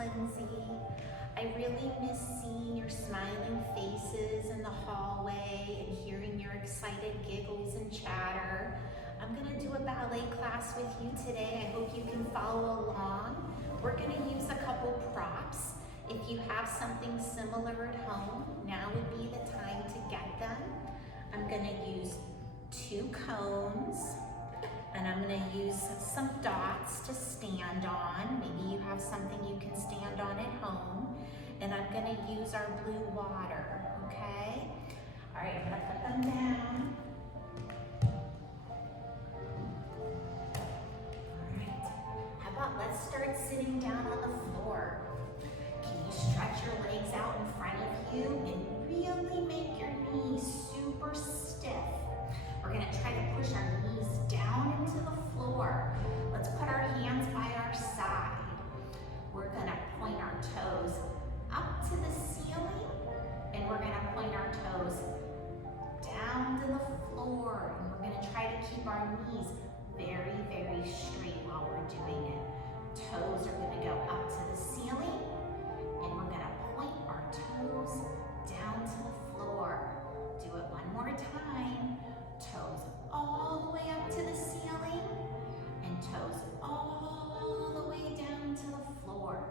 Lindsay. I really miss seeing your smiling faces in the hallway and hearing your excited giggles and chatter. I'm gonna do a ballet class with you today. I hope you can follow along. We're gonna use a couple props. If you have something similar at home, now would be the time to get them. I'm gonna use 2 cones, and I'm gonna use some dots to stand on. Maybe you have something you can stand on at home. And I'm gonna use our blue water, okay? All right, I'm gonna put them down. All right, how about let's start sitting down on the floor. Can you stretch your legs out in front of you and really make your knees super stiff? We're gonna try to push our knees down into the floor. Let's put our hands by our side. We're gonna point our toes up to the ceiling, and we're gonna point our toes down to the floor. And we're gonna try to keep our knees very, very straight while we're doing it. Toes are gonna go up to the ceiling, and we're gonna point our toes down to the floor. Do it one more time. Toes all the way up to the ceiling, and toes all the way down to the floor.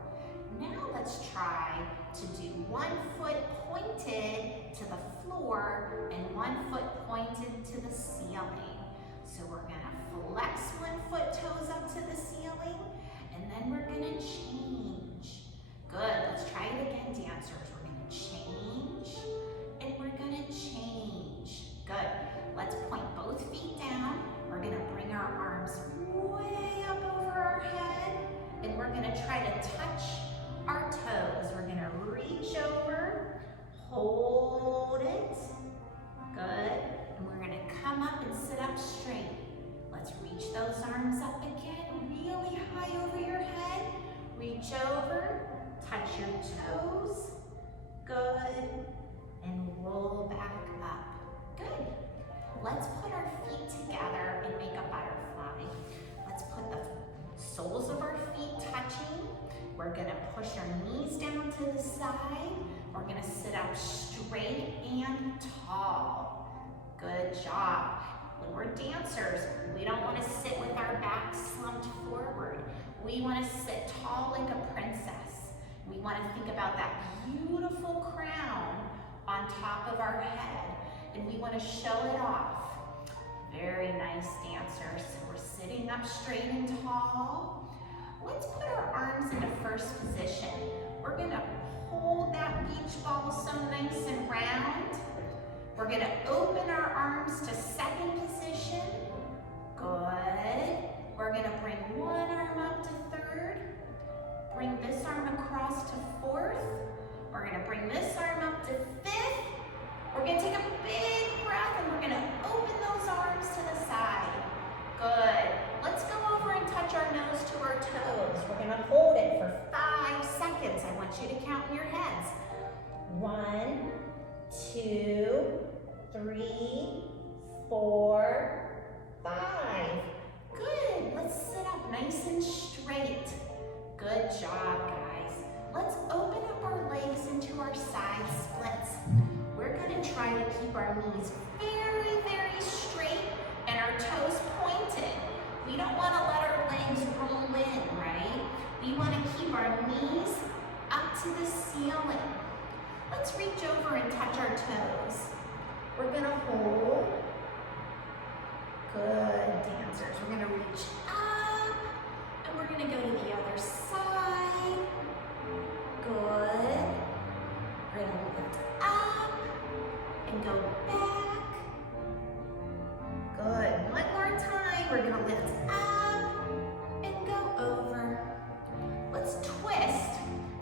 Now let's try to do one foot pointed to the floor and one foot pointed to the ceiling. So we're gonna flex one foot, toes up to the ceiling, and then we're gonna change. Good, let's try it again, dancers. We're gonna change, and we're gonna change. Good, let's point both feet down. We're gonna bring our arms way up over our head, and we're gonna try to touch our toes. We're gonna reach over, hold it, good, and we're gonna come up and sit up straight. Let's reach those arms up again, really high over your head. Reach over, touch your toes, good, and roll back up, good. Let's put our feet together and make a butterfly. Let's put the soles of our feet touching. We're gonna push our knees down to the side. We're gonna sit up straight and tall. Good job. When we're dancers, we don't wanna sit with our back slumped forward. We wanna sit tall like a princess. We wanna think about that beautiful crown on top of our head, and we wanna show it off. Very nice, dancers. We're sitting up straight and tall. Let's put our arms into first position. We're gonna hold that beach ball so nice and round. We're gonna open our arms to second position. Good. We're gonna bring one arm up to third. Bring this arm across to fourth. We're gonna bring this arm up to fifth. We're gonna take a big breath, and we're gonna open those arms to the side. Good. Let's go over and touch our nose to our toes. We're gonna hold it for 5 seconds. I want you to count in your heads. 1, 2, 3, 4, 5. Good. Let's sit up nice and straight. Good job, guys. Let's open up our legs into our side splits. We're gonna try to keep our knees very, very straight and our toes pointed. We don't wanna let our legs roll in, right? We wanna keep our knees up to the ceiling. Let's reach over and touch our toes. We're gonna hold. Good, dancers. We're gonna reach up, and we're gonna go to the other side. Good. We're gonna lift up and go back. Good. One more time. We're gonna lift up and go over. Let's twist.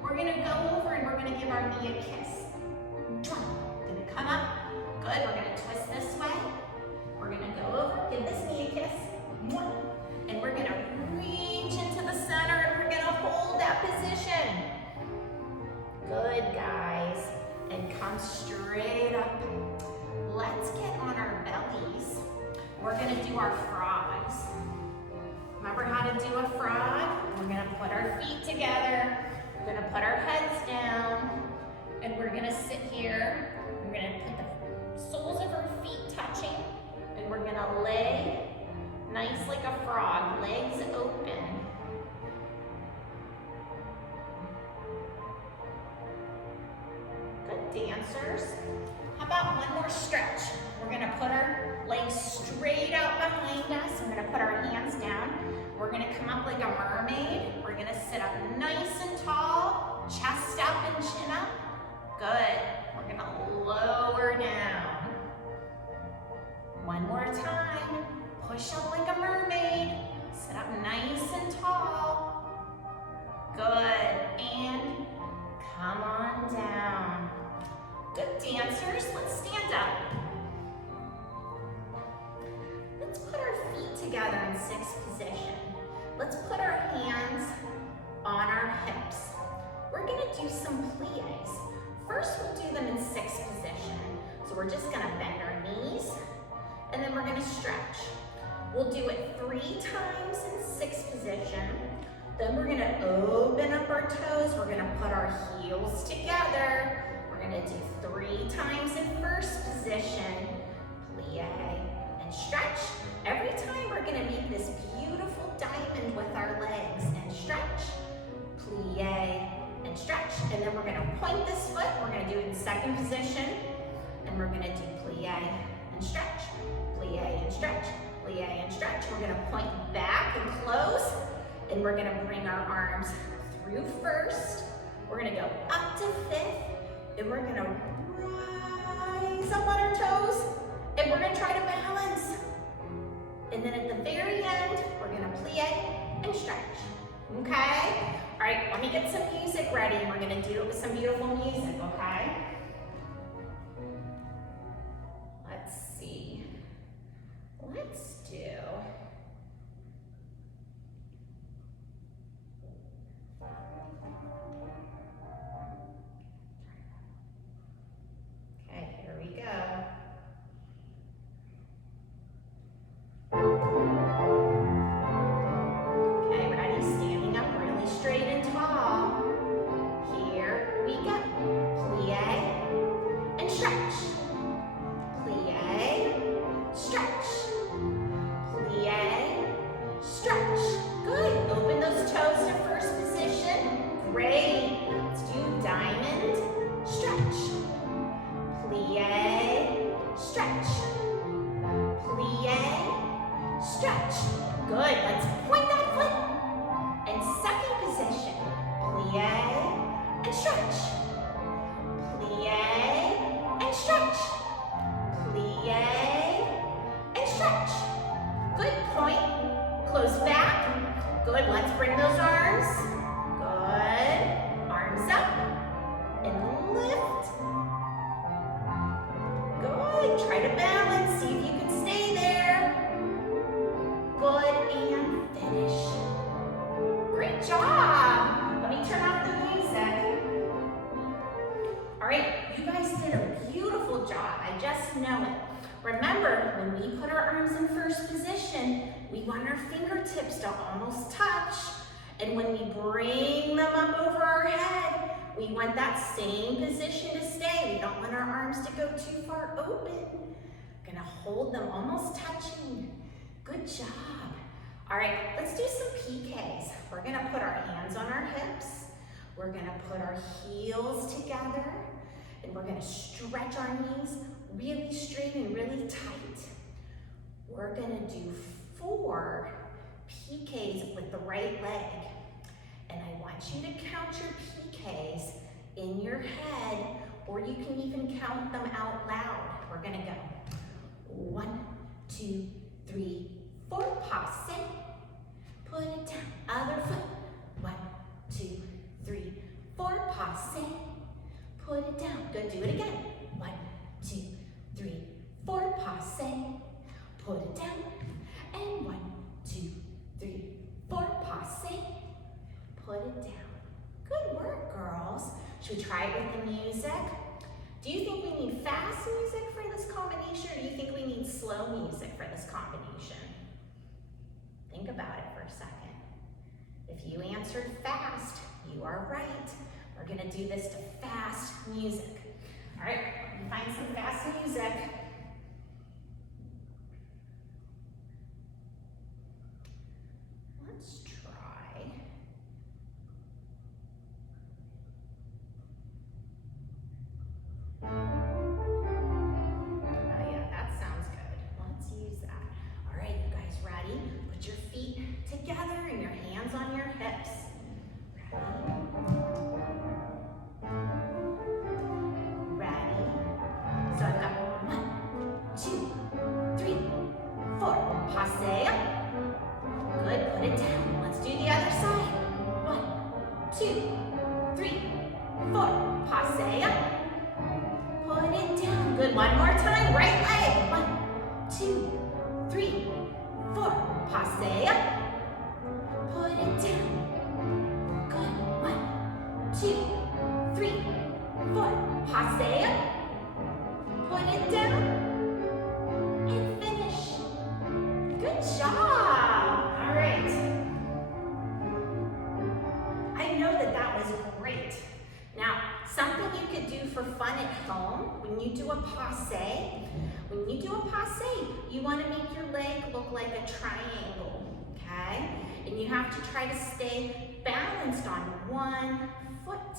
We're gonna go over and we're gonna give our knee a kiss. Gonna come up. Good. We're gonna twist this way. We're gonna go over, give this knee a kiss. And we're gonna reach into the center, and we're gonna hold that position. Good, guys. And come straight up. Let's get on our bellies. We're gonna do our frogs. Remember how to do a frog? We're gonna put our feet together. We're gonna put our heads down and we're gonna sit here. We're gonna put the soles of our feet touching and we're gonna lay nice like a frog, legs open. Good dancers. How about one more stretch? We're gonna put our legs straight out behind us. We're gonna put our hands down. We're gonna come up like a mermaid. We're gonna sit up nice and tall, chest up and chin up. Good. We're gonna lower down. One more time. Push up like a mermaid. Sit up nice and tall. Good. And come on down. Good dancers. Let's stand up. Let's put our feet together in 6th position. Let's put our hands on our hips. We're gonna do some plies. First, we'll do them in 6th position. So we're just gonna bend our knees, and then we're gonna stretch. We'll do it 3 times in 6th position. Then we're gonna open up our toes. We're gonna put our heels together. We're gonna do 3 times in 1st position. Plie and stretch. Every time we're gonna make this beautiful diamond with our legs and stretch, plie and stretch. And then we're gonna point this foot. We're gonna do it in 2nd position. And we're gonna do plie and stretch, plie and stretch, plie and stretch. We're gonna point back and close. And we're gonna bring our arms through 1st. We're gonna go up to 5th. And we're gonna rise up on our toes. And we're gonna try to balance. And then at the very end, we're gonna plie and stretch, okay? All right, let me get some music ready. We're gonna do it with some beautiful music, okay? Let's see. Let's do. Okay, here we go. Okay, ready? Standing up really straight and tall. Here we go. Plie and stretch. Plie, stretch. Plie, stretch. Good. Open those toes to 1st position. Great. Let's do diamond, stretch. Plie, stretch. Plie, stretch. Good. Let's point that foot. And 2nd position. Plie and stretch. Plie and stretch. Plie and stretch. Good. Point. Close back. Good. Let's bring those arms. Good. Arms up. And lift. Good. Try to balance. See if you can stay there. Good. And finish. Great job. Let me turn off the music. All right. You guys did a beautiful job. I just know it. Remember, when we put our arms in 1st position, we want our fingertips to almost touch. And when we bring them up over our head, we want that same position to stay. We don't want our arms to go too far open. We're gonna hold them almost touching. Good job. All right, let's do some PKs. We're gonna put our hands on our hips. We're gonna put our heels together. And we're gonna stretch our knees really straight and really tight. We're gonna do 4 PKs with the right leg. And I want you to count your PKs in your head, or you can even count them out loud. We're gonna go 1, 2, 3, 4, passe. Put it down, other foot. 1, 2, 3, 4, passe. Put it down. Good, do it again. 1, 2, 3, 4, passe. Put it down. And 1, 2, 3, 4, passe. Put it down. Good work, girls. Should we try it with the music? Do you think we need fast music for this combination, or do you think we need slow music for this combination? Think about it for a second. If you answered fast, You are right. We're gonna do this to fast music. All right, let me find some fast music. Let's try. Oh yeah, that sounds good. Let's use that. All right, you guys ready? Put your feet together and your hands on your hips. Ready? So I've got 1, 2, 3, 4. Passe. Good, put it down. Let's do the other side. 1, 2, 3, 4. Passe. Put it down. Good, one more time. Right leg. 1, 2, 3, 4. Passe. Put it down. Good. 1, 2, 3, 4. Passe. Put it down. And finish. Good job. All right. I know that was great. Now, something you could do for fun at home, when you do a passe, you want to make your leg look like a triangle, okay? And you have to try to stay balanced on one foot.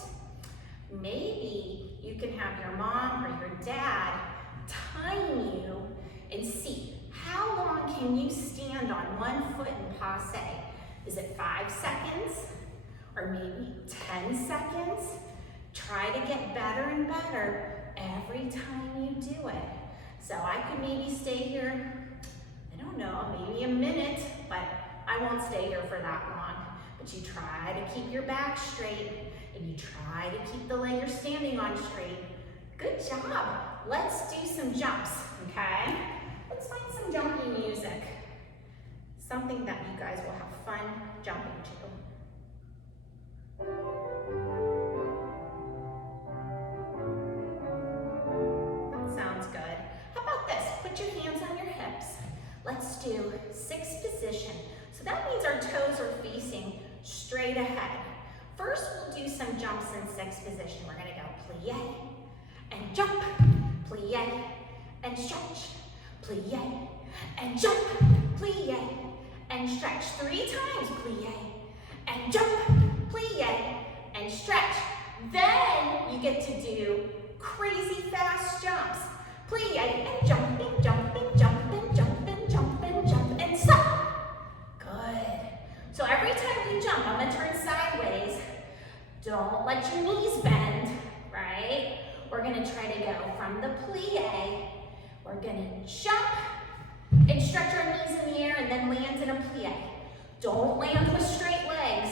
Maybe you can have your mom or your dad time you and see how long can you stand on one foot in passe. Is it 5 seconds or maybe 10 seconds? Try to get better and better every time you do it. So I could maybe stay here, I don't know, maybe a minute, but I won't stay here for that long. But you try to keep your back straight and you try to keep the leg you're standing on straight. Good job. Let's do some jumps, okay? Let's find some jumping music. Something that you guys will have fun jumping to. That sounds good. How about this? Put your hands on your hips. Let's do 6 position. So that means our toes are facing straight ahead. First, we'll do some jumps in 6 position. We're gonna go plie and jump, plie and stretch, plie and jump, plie and stretch. 3 times, plie and jump, plie and stretch. Then you get to do crazy fast jumps. Plie and jump and jump and jump and jump and jump and jump and stop. Good. So every time you jump, I'm gonna turn sideways. Don't let your knees bend, right? We're gonna try to go from the plie. We're gonna jump and stretch our knees in the air and then land in a plie. Don't land with straight legs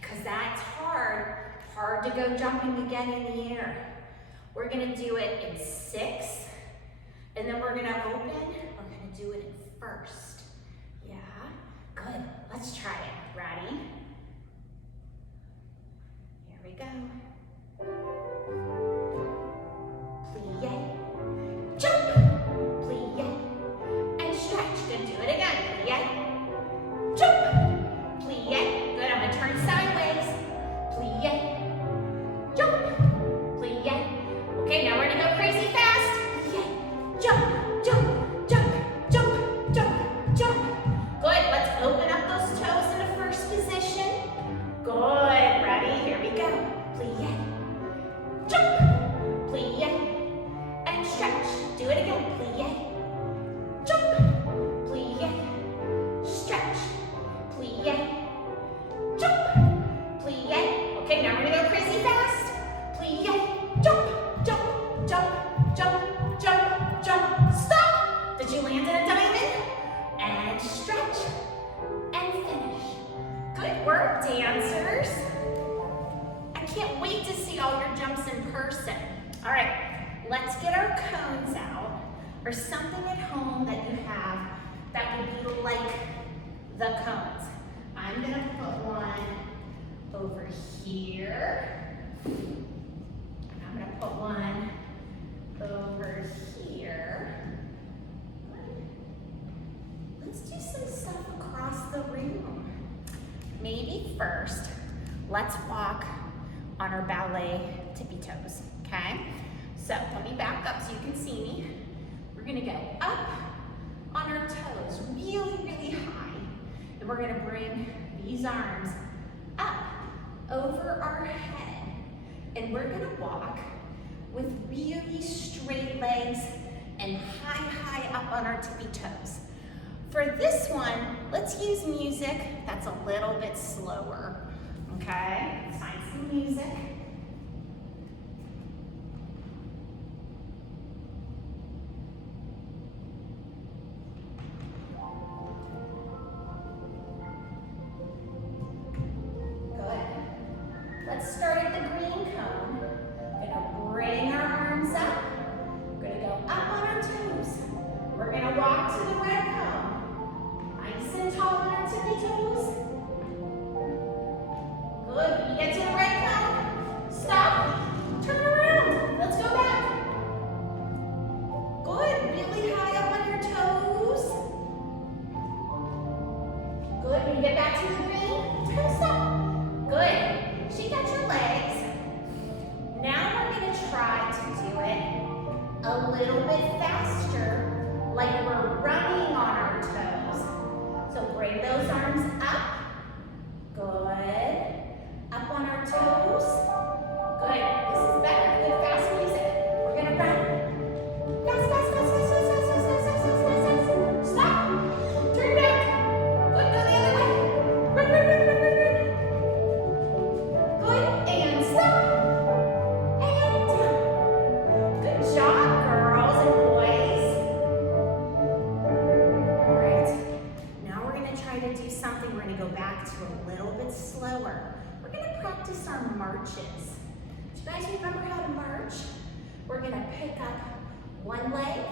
because that's hard. Hard to go jumping again in the air. We're gonna do it in 6, and then we're gonna open. We're gonna do it in first. Yeah, good. Let's try it. Ready? Here we go. Plie, jump, plie, and stretch. Good, do it again. Plie, jump, plie. Good, I'm gonna turn sideways. Plie, jump, plie. Okay, now we're gonna go crazy fast. Plie, jump, jump, jump, jump, jump, jump. Good, let's open up those toes in a first position. Good, ready? Here we go. Plie, jump, plie, and stretch. Do it again. Plie, jump, plie, stretch, plie, jump, plie. Okay, now we're gonna go crazy fast. Plie, jump, jump, jump, jump, jump, jump. Stop. Did you land in a diamond? And stretch and finish. Good work, dancers. I can't wait to see all your jumps in person. All right, let's get our cones out, or something at home that you have that would be like the cones. I'm gonna put one over here. I'm gonna put one over here. Let's do some stuff across the room. Maybe first, let's walk on our ballet tippy toes, okay? So let me back up so you can see me. We're gonna go up on our toes, really, really high. And we're gonna bring these arms up over our head. And we're gonna walk with really straight legs and high, high up on our tippy toes. For this one, let's use music that's a little bit slower, okay? Let's find some music. Let's start at the green cone. We're gonna bring our arms up. We're gonna go up on our toes. We're gonna walk to the red cone. Nice and tall on our tippy toes. Good, when you get to the red cone, stop, turn around. Let's go back. Good, really high up on your toes. Good, when you get back to the green, turn stop. Good. Shake out your legs. Now we're going to try to do it a little bit faster, like we're running on our toes. So bring those arms up. Good. Up on our toes. Good. This is better. Good fast music. We're going to run. Fast, fast, fast, fast, fast, fast, fast, fast, fast, fast, fast, fast. Stop. Turn back. Good. Go the other way. Run, run, run, run, run, run. Good, and stop, and down. Good job, girls and boys. All right, now we're gonna try to do something. We're gonna go back to a little bit slower. We're gonna practice our marches. Do you guys remember how to march? We're gonna pick up one leg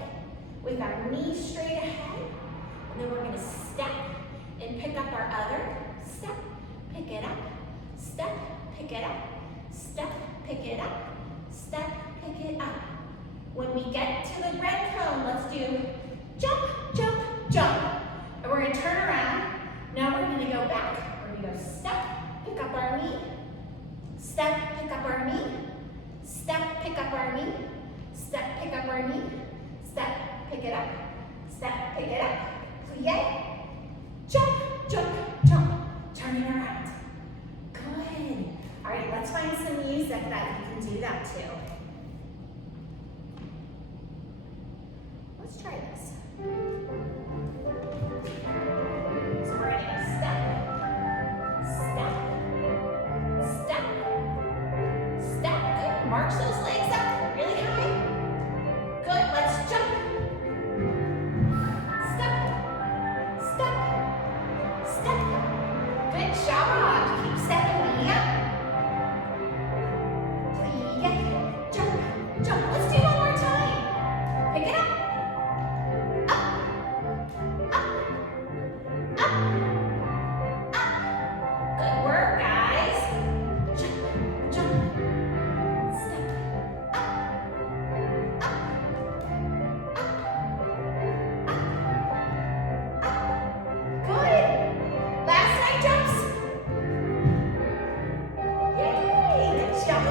with our knees straight ahead, and then we're gonna step and pick up our other. Step, pick it up, step, pick it up, step, pick it up, step, pick it up. When we get to the red cone, let's do jump, jump, jump. And we're gonna turn around. Now we're gonna go back. We're gonna go step, pick up our knee, step, pick up our knee, step, pick up our knee, step, pick up our knee, step, pick it up, step, pick it up. Plie, jump, jump, jump, turning around. Good. All right, let's find some music that you can do that to. Let's try this. So we're gonna go step, step, step, step. Good. March those legs up really high. Good. Let's jump. Step, step, step. Good job. Keep stepping me up. Jump, jump. Let's do one more time. Pick it up. Up, up, up, up. Good work, guys. Jump, jump. Step. Up, up, up, up, up. Good. Last side jumps. Yay, good job.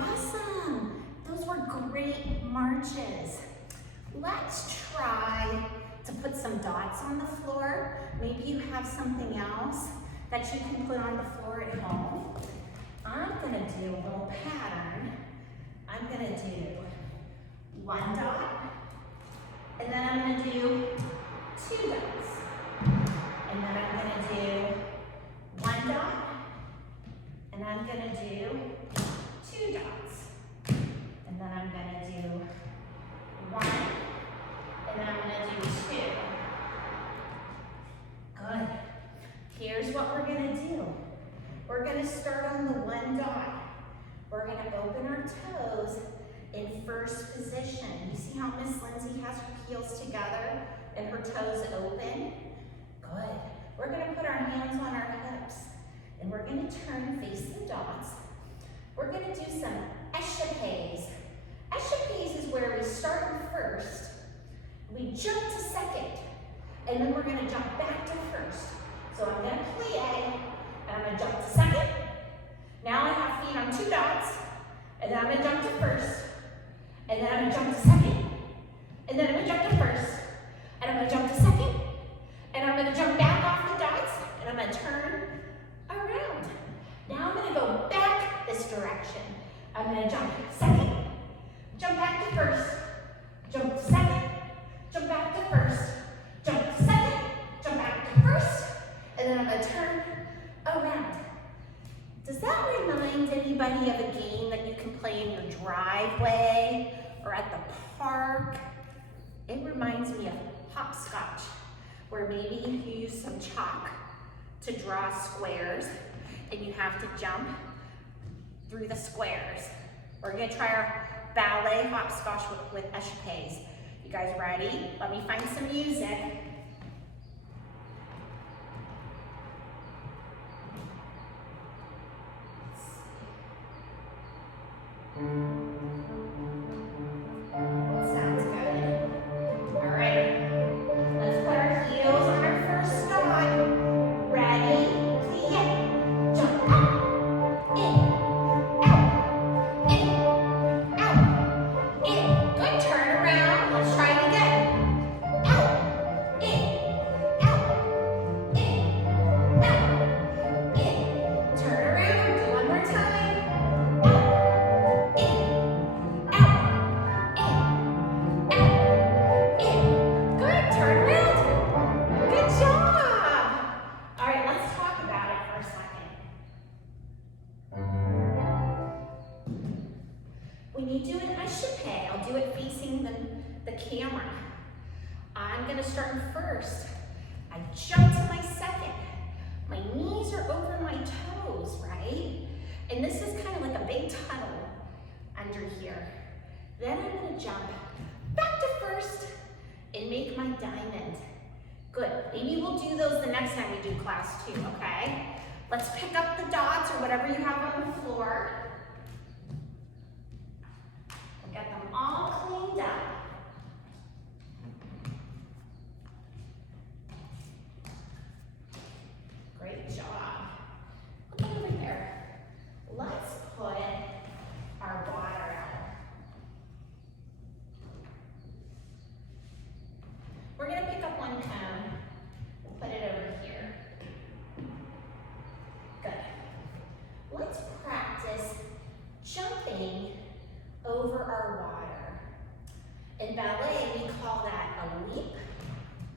Awesome. Those were great marches. Let's try to put some dots on the floor. Maybe you have something else that you can put on the floor at home. I'm gonna do a little pattern. I'm gonna do one dot, and then I'm gonna do two dots. And then I'm gonna do one dot, and I'm gonna do two dots. And then I'm gonna do one, and then I'm gonna do two. Good. Here's what we're gonna do. We're gonna start on the one dot. We're gonna open our toes in first position. You see how Miss Lindsay has her heels together and her toes open? Good. We're gonna put our hands on our hips and we're gonna turn, face the dots. We're gonna do some échappés. Échappés is where we start in first, we jump to second, and then we're gonna jump back to first. So I'm gonna plie, and I'm gonna jump to second. Now I have feet on 2 dots, and then I'm gonna jump to first, and then I'm gonna jump to second, and then I'm gonna jump to first, and I'm gonna jump to second, and I'm gonna jump back off the dots, and I'm gonna turn around. Now I'm gonna go back this direction. I'm gonna jump second, jump back to first, jump to second, jump back to first, jump to second, jump back to first, and then I'm gonna turn around. Does that remind anybody of a game that you can play in your driveway or at the park? It reminds me of hopscotch, where maybe you use some chalk to draw squares and you have to jump through the squares. We're gonna try our ballet hopscotch with échappés. You guys ready? Let me find some music. Sounds good. All right, let's put our heels on our first dot. Ready? Plie. Jump out, in, out, in, out, in. Good, turn around. Let's try it again. Out, in, out, in, out, in. Turn around, do one more time. Out, in, out, in, out, in. Good, turn around. Good job. All right, let's talk about it for a second. When you do an échappé, I'll do it facing the camera. I'm gonna start first. I jump to my second. My knees are over my toes, right? And this is kind of like a big tunnel under here. Then I'm gonna jump back to first and make my diamond. Good, maybe we'll do those the next time we do class 2, okay? Let's pick up the dots or whatever you have on the floor. We'll get them all cleaned up. Great job. Look over there. Let's put our water out. We're gonna pick up one cone. We'll put it over here. Good. Let's practice jumping over our water. In ballet, we call that a leap,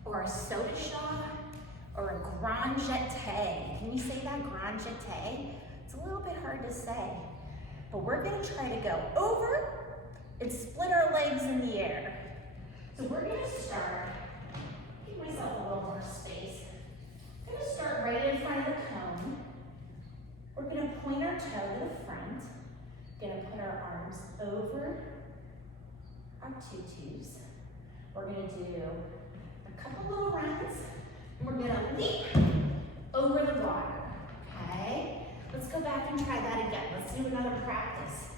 or a soda shot, or a grand jeté. Can you say that, grand jeté? It's a little bit hard to say, but we're gonna try to go over and split our legs in the air. So we're gonna start, give myself a little more space. I'm gonna start right in front of the cone. We're gonna point our toe to the front. Gonna put our arms over our tutus. We're gonna do a couple little runs. We're gonna leap over the water, okay? Let's go back and try that again. Let's do another practice.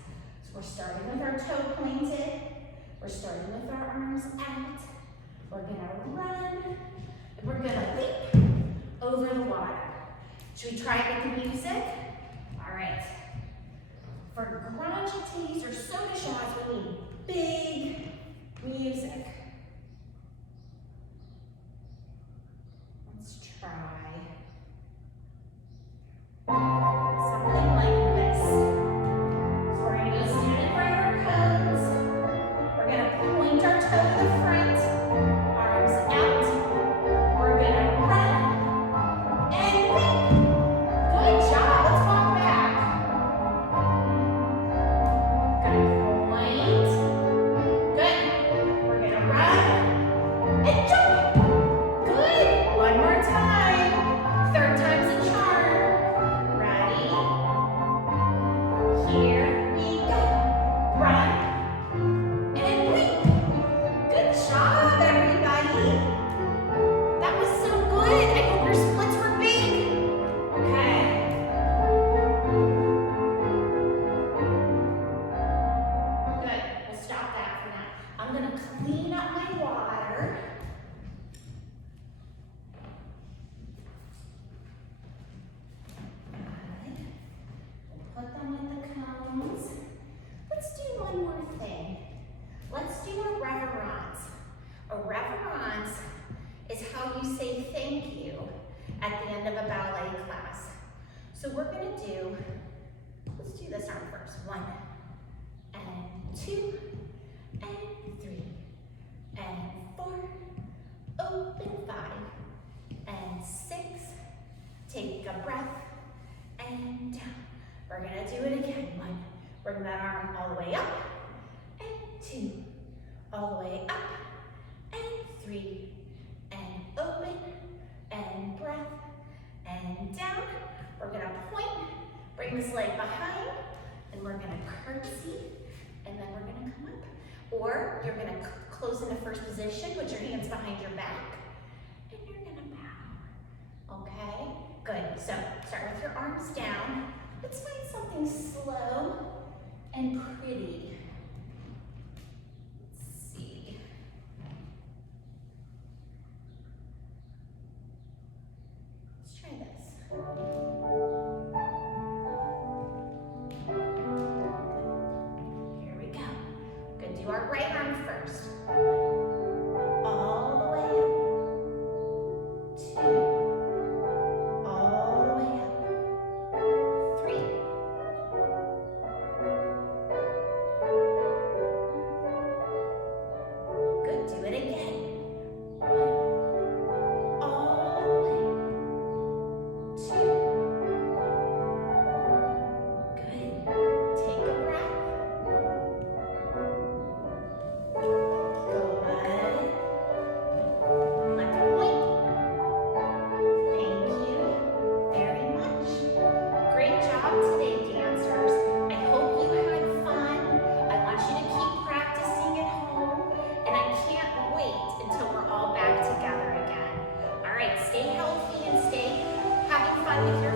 So we're starting with our toe pointed. We're starting with our arms out. We're gonna run, and we're gonna leap over the water. Should we try it with the music? All right. For grand jetés or soda shots, we need big music. Let's try something like this. So we're gonna go stand in front of our cones. We're gonna point our toe to the front, arms out. We're gonna run and leap. Good job, let's walk back. Gonna point. Good. We're gonna run and jump. Good. One more time. how you say thank you at the end of a ballet class. So we're gonna do, let's do this arm first. 1, and 2, and 3, and 4, open 5, and 6, take a breath, and down. We're gonna do it again. 1, bring that arm all the way up, and 2, all the way up, and 3, and open, and breath, and down. We're gonna point, bring this leg behind, and we're gonna curtsy, and then we're gonna come up. Or you're gonna close into first position, put your hands behind your back, and you're gonna bow. Okay? Good. So start with your arms down. Let's find something slow and pretty. Let's see. Let's try this. Here we go. We're gonna do our right arm first. All the way up. 2. All the way up. 3. Good. Do it again. 1. All the way. 2. Good. Take a breath. Good. Let's point. Thank you very much. Great job today, dancers. I hope you had fun. I want you to keep practicing at home, and I can't wait until we're all back together again. All right, stay healthy and stay having fun with your